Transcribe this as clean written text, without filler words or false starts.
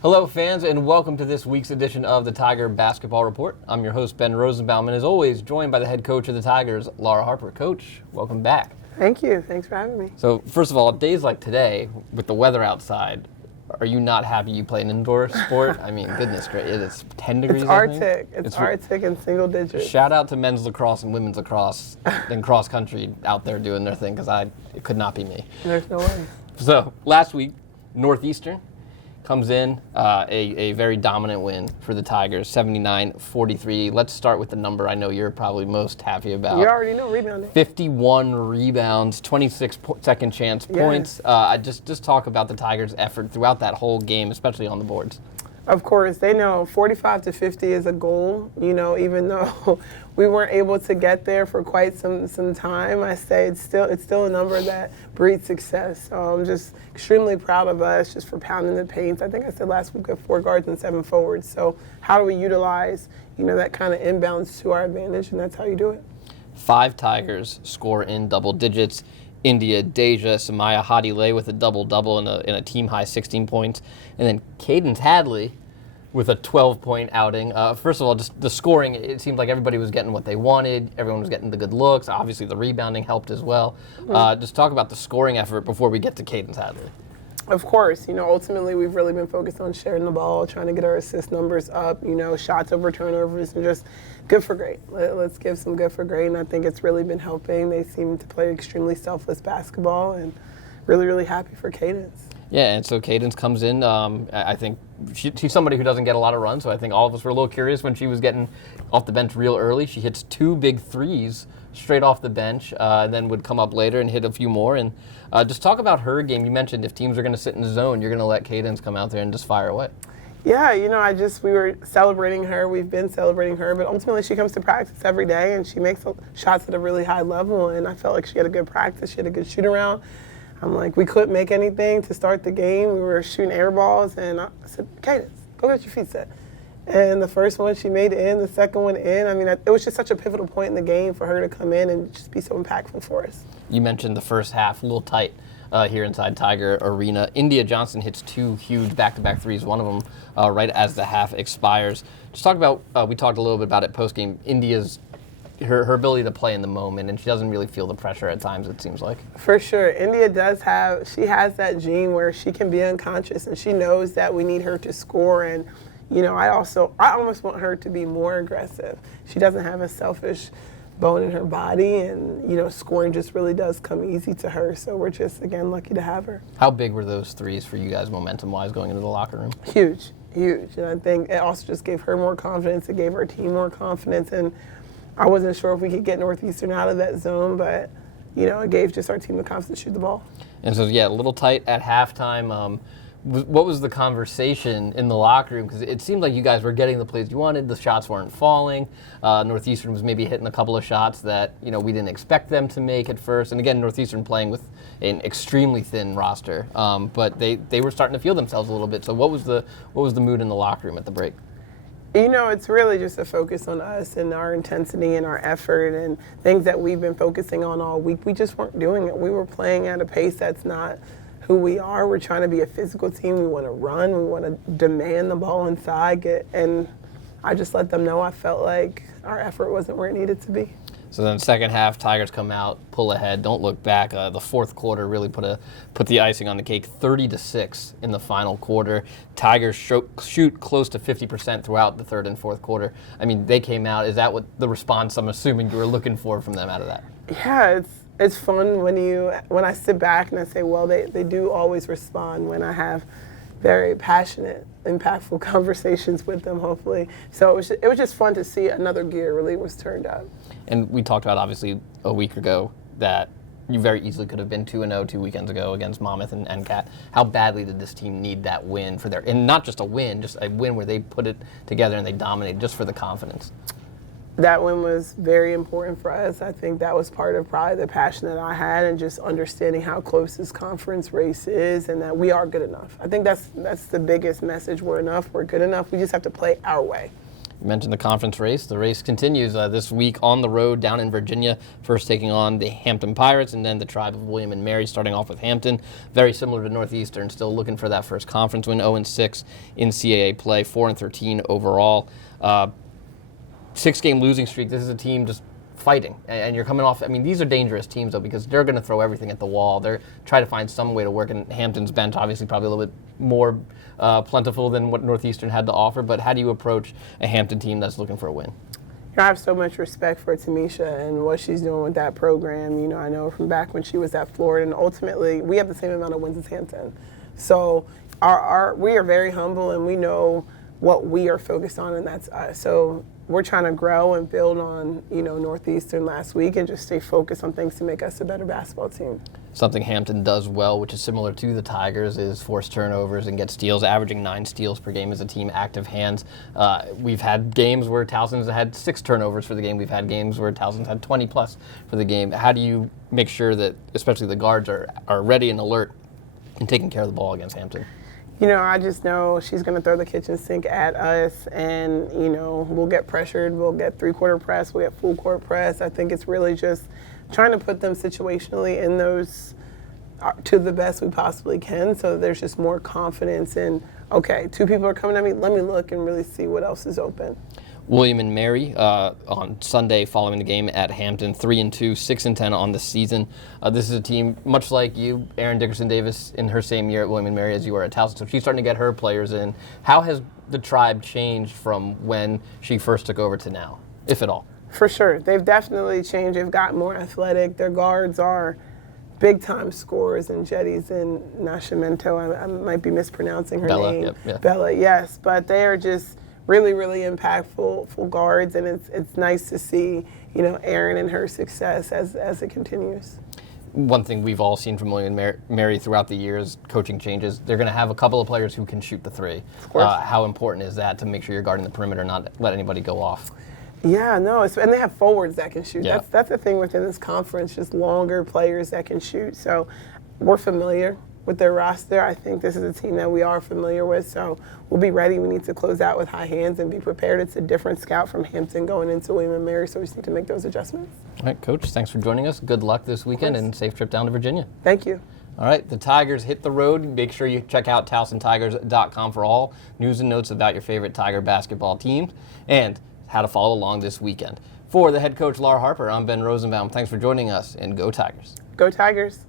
Hello, fans, and welcome to this week's edition of the Tiger Basketball Report. I'm your host, Ben Rosenbaum, and as always, joined by the head coach of the Tigers, Laura Harper. Coach, welcome back. Thank you. Thanks for having me. So, first of all, days like today, with the weather outside, are you not happy you play an indoor sport? I mean, goodness gracious, it's 10 degrees. It's Arctic. It's Arctic in single digits. Shout out to men's lacrosse and women's lacrosse and cross country out there doing their thing, because it could not be me. There's no way. So, last week, Northeastern comes in, a very dominant win for the Tigers, 79-43. Let's start with the number I know you're probably most happy about. You already know rebounding. 51 rebounds, 26 second chance points. Just talk about the Tigers' effort throughout that whole game, especially on the boards. Of course, they know 45 to 50 is a goal. You know, even though we weren't able to get there for quite some time, I say it's still a number that breeds success. So I'm just extremely proud of us just for pounding the paint. I think I said last week we have 4 guards and 7 forwards. So how do we utilize, that kind of inbounds to our advantage, and that's how you do it. 5 Tigers score in double digits. India, Deja, Samaya Hadileh with a double-double in a team-high 16 points. And then Cadence Hadley with a 12-point outing. First of all, just the scoring, it seemed like everybody was getting what they wanted. Everyone was getting the good looks. Obviously, the rebounding helped as well. Just talk about the scoring effort before we get to Cadence Hadley. Of course, ultimately we've really been focused on sharing the ball, trying to get our assist numbers up, shots over turnovers, and just good for great. Let's give some good for great, and I think it's really been helping. They seem to play extremely selfless basketball, and really, really happy for Cadence. Yeah, and so Cadence comes in. I think she's somebody who doesn't get a lot of runs, so I think all of us were a little curious when she was getting off the bench real early. She hits 2 big threes straight off the bench, and then would come up later and hit a few more. And just talk about her game. You mentioned if teams are going to sit in the zone, you're going to let Cadence come out there and just fire away. Yeah, we were celebrating her. We've been celebrating her, but ultimately she comes to practice every day, and she makes shots at a really high level, and I felt like she had a good practice. She had a good shoot-around. I'm like, we couldn't make anything to start the game. We were shooting air balls, and I said, Cadence, go get your feet set. And the first one, she made it in. The second one in. I mean, it was just such a pivotal point in the game for her to come in and just be so impactful for us. You mentioned the first half, a little tight here inside Tiger Arena. India Johnson hits 2 huge back-to-back threes, one of them right as the half expires. Just talk about, we talked a little bit about it post-game, India's her ability to play in the moment, and she doesn't really feel the pressure at times, it seems like. For sure. India she has that gene where she can be unconscious, and she knows that we need her to score. And, I almost want her to be more aggressive. She doesn't have a selfish bone in her body, and, scoring just really does come easy to her. So we're just, again, lucky to have her. How big were those threes for you guys momentum-wise going into the locker room? Huge. And I think it also just gave her more confidence. It gave our team more confidence. And I wasn't sure if we could get Northeastern out of that zone, but, it gave just our team the confidence to shoot the ball. And so, yeah, a little tight at halftime. What was the conversation in the locker room? Because it seemed like you guys were getting the plays you wanted. The shots weren't falling. Northeastern was maybe hitting a couple of shots that, we didn't expect them to make at first. And again, Northeastern playing with an extremely thin roster. But they were starting to feel themselves a little bit. So what was the mood in the locker room at the break? It's really just a focus on us and our intensity and our effort and things that we've been focusing on all week. We just weren't doing it. We were playing at a pace that's not who we are. We're trying to be a physical team. We want to run. We want to demand the ball inside. And I just let them know I felt like our effort wasn't where it needed to be. So then second half, Tigers come out, pull ahead, don't look back. The fourth quarter really put the icing on the cake, 30-6 in the final quarter. Tigers shoot close to 50% throughout the third and fourth quarter. I mean, they came out. Is that what the response I'm assuming you were looking for from them out of that? Yeah, it's fun when I sit back and I say, well, they do always respond when I have very passionate, impactful conversations with them, hopefully. So it was just fun to see another gear really was turned up. And we talked about, obviously, a week ago that you very easily could have been 2-0 2 weekends ago against Monmouth and NCAT. How badly did this team need that win and not just a win, just a win where they put it together and they dominated just for the confidence? That win was very important for us. I think that was part of probably the passion that I had and just understanding how close this conference race is and that we are good enough. I think that's the biggest message. We're enough. We're good enough. We just have to play our way. You mentioned the conference race. The race continues this week on the road down in Virginia, first taking on the Hampton Pirates and then the Tribe of William and Mary, starting off with Hampton. Very similar to Northeastern, still looking for that first conference win, 0-6 in CAA play, 4-13 overall. 6-game losing streak. This is a team just fighting, and you're coming off. I mean, these are dangerous teams though, because they're going to throw everything at the wall. They're trying to find some way to work. And Hampton's bench, obviously, probably a little bit more plentiful than what Northeastern had to offer. But how do you approach a Hampton team that's looking for a win? I have so much respect for Tamisha and what she's doing with that program. You know, I know from back when she was at Florida, and ultimately we have the same amount of wins as Hampton. So we are very humble, and we know what we are focused on, and that's us. So we're trying to grow and build on, Northeastern last week and just stay focused on things to make us a better basketball team. Something Hampton does well, which is similar to the Tigers, is force turnovers and get steals, averaging 9 steals per game as a team, active hands. We've had games where Towson's had 6 turnovers for the game. We've had games where Towson's had 20 plus for the game. How do you make sure that, especially the guards, are ready and alert and taking care of the ball against Hampton? I just know she's going to throw the kitchen sink at us, and, we'll get pressured. We'll get 3-quarter press. We'll get full court press. I think it's really just trying to put them situationally in those to the best we possibly can, so there's just more confidence in, okay, 2 people are coming at me, let me look and really see what else is open. William and Mary on Sunday following the game at Hampton, 3-2, 6-10 on the season. This is a team much like you, Erin Dickerson-Davis, in her same year at William and Mary as you were at Towson. So she's starting to get her players in. How has the Tribe changed from when she first took over to now, if at all? For sure. They've definitely changed. They've gotten more athletic. Their guards are big-time scorers, and Jetties and Nascimento. I might be mispronouncing her Bella, name. yep, yeah. Bella, yes. But they are just really, really impactful guards, and it's nice to see, Erin and her success as it continues. One thing we've all seen from William and Mary throughout the years, coaching changes, they're going to have a couple of players who can shoot the 3. Of course. How important is that to make sure you're guarding the perimeter, not let anybody go off? Yeah, no, and they have forwards that can shoot. Yeah. That's the thing within this conference, just longer players that can shoot. So we're familiar with their roster. I think this is a team that we are familiar with, so we'll be ready. We need to close out with high hands and be prepared. It's a different scout from Hampton going into William and Mary, so we just need to make those adjustments. All right, Coach, thanks for joining us. Good luck this weekend and safe trip down to Virginia. Thank you. All right, the Tigers hit the road. Make sure you check out TowsonTigers.com for all news and notes about your favorite Tiger basketball teams and how to follow along this weekend. For the head coach, Laura Harper, I'm Ben Rosenbaum. Thanks for joining us, and go Tigers. Go Tigers.